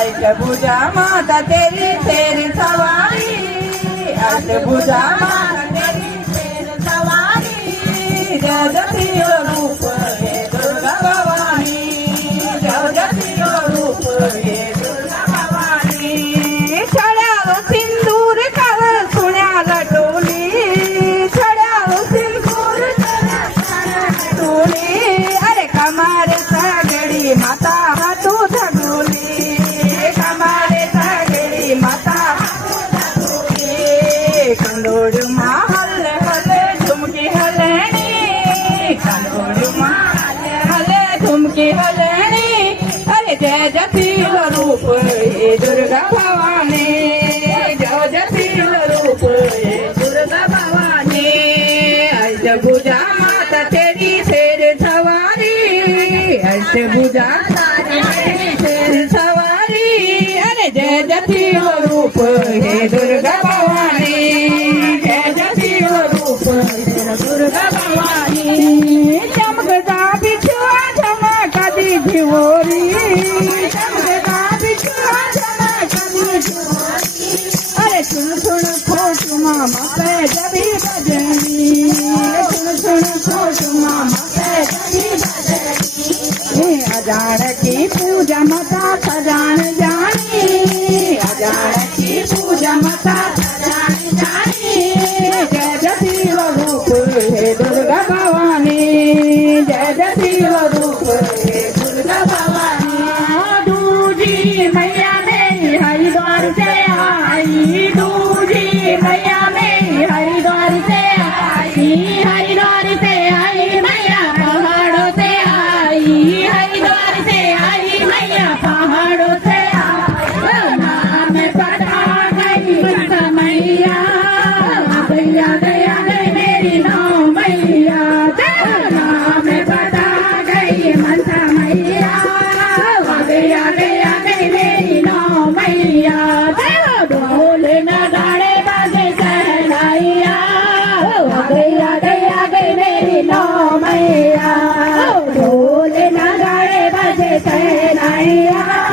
अष्टभुजा माता तेरी शेर सवारी, अष्टभुजा माता तेरी शेर सवारी, जगतियो रूप हे दुर्गा भवानी, जगतियो रूप हे दुर्गा भवानी. छड्यावर सिंदूर कर सुण्याला टोली, छड्यावर सिंदूर कर टोली, अरे कमारे सगळी माता हातू धगुली, कमारे सगळी माता कंदोड़ महल हले झुमकी हलेनी, कंदोड़ महल हले झुमकी हलेनी, अरे जय जटिल रूप हे दुर्गा भवानी, जय जटिल रूप हे दुर्गा भवानी. अष्टभुजा माता तेरी शेर सवारी, अष्टभुजा तेरी शेर सवारी, अरे जय जटिल रूप हे दुर्गा भवानी, जय जटिल रूप हे दुर्गा भवानी. चमकता बिछुआ चमकती झिवोरी, चमकता बिछुआ चमकती झिवोरी, अरे सुन सुन खोट मामा पे जबी बजनी, सुन सुन खोट मामा पे जबी बजनी. अजान की पूजा माता सजान जानी, अजान की पूजा माता सजान जानी, जय जटिल रूप हे दुर्गा भवानी, जय जटिल रूप हे दुर्गा भवानी. दूजी मैया मेरी हरिद्वार से आई, दूजी मैया मेरी हरिद्वार से आई, हरिद्वार से आई मैया पहाड़ों से आई, हरिद्वार से आई मैया पहाड़ों से आई. नाम पता गई मनसा मैया, गैया गैया गई मेरी नौ मैया, नाम पता गई मनसा मैया, गैया गैया गई मेरी नौ मैया. ढोल नगाड़े बाजे सहनाइया, गैया गैया गई मेरी नौ मैया, ढोल नगाड़े बाजे सहनाइया.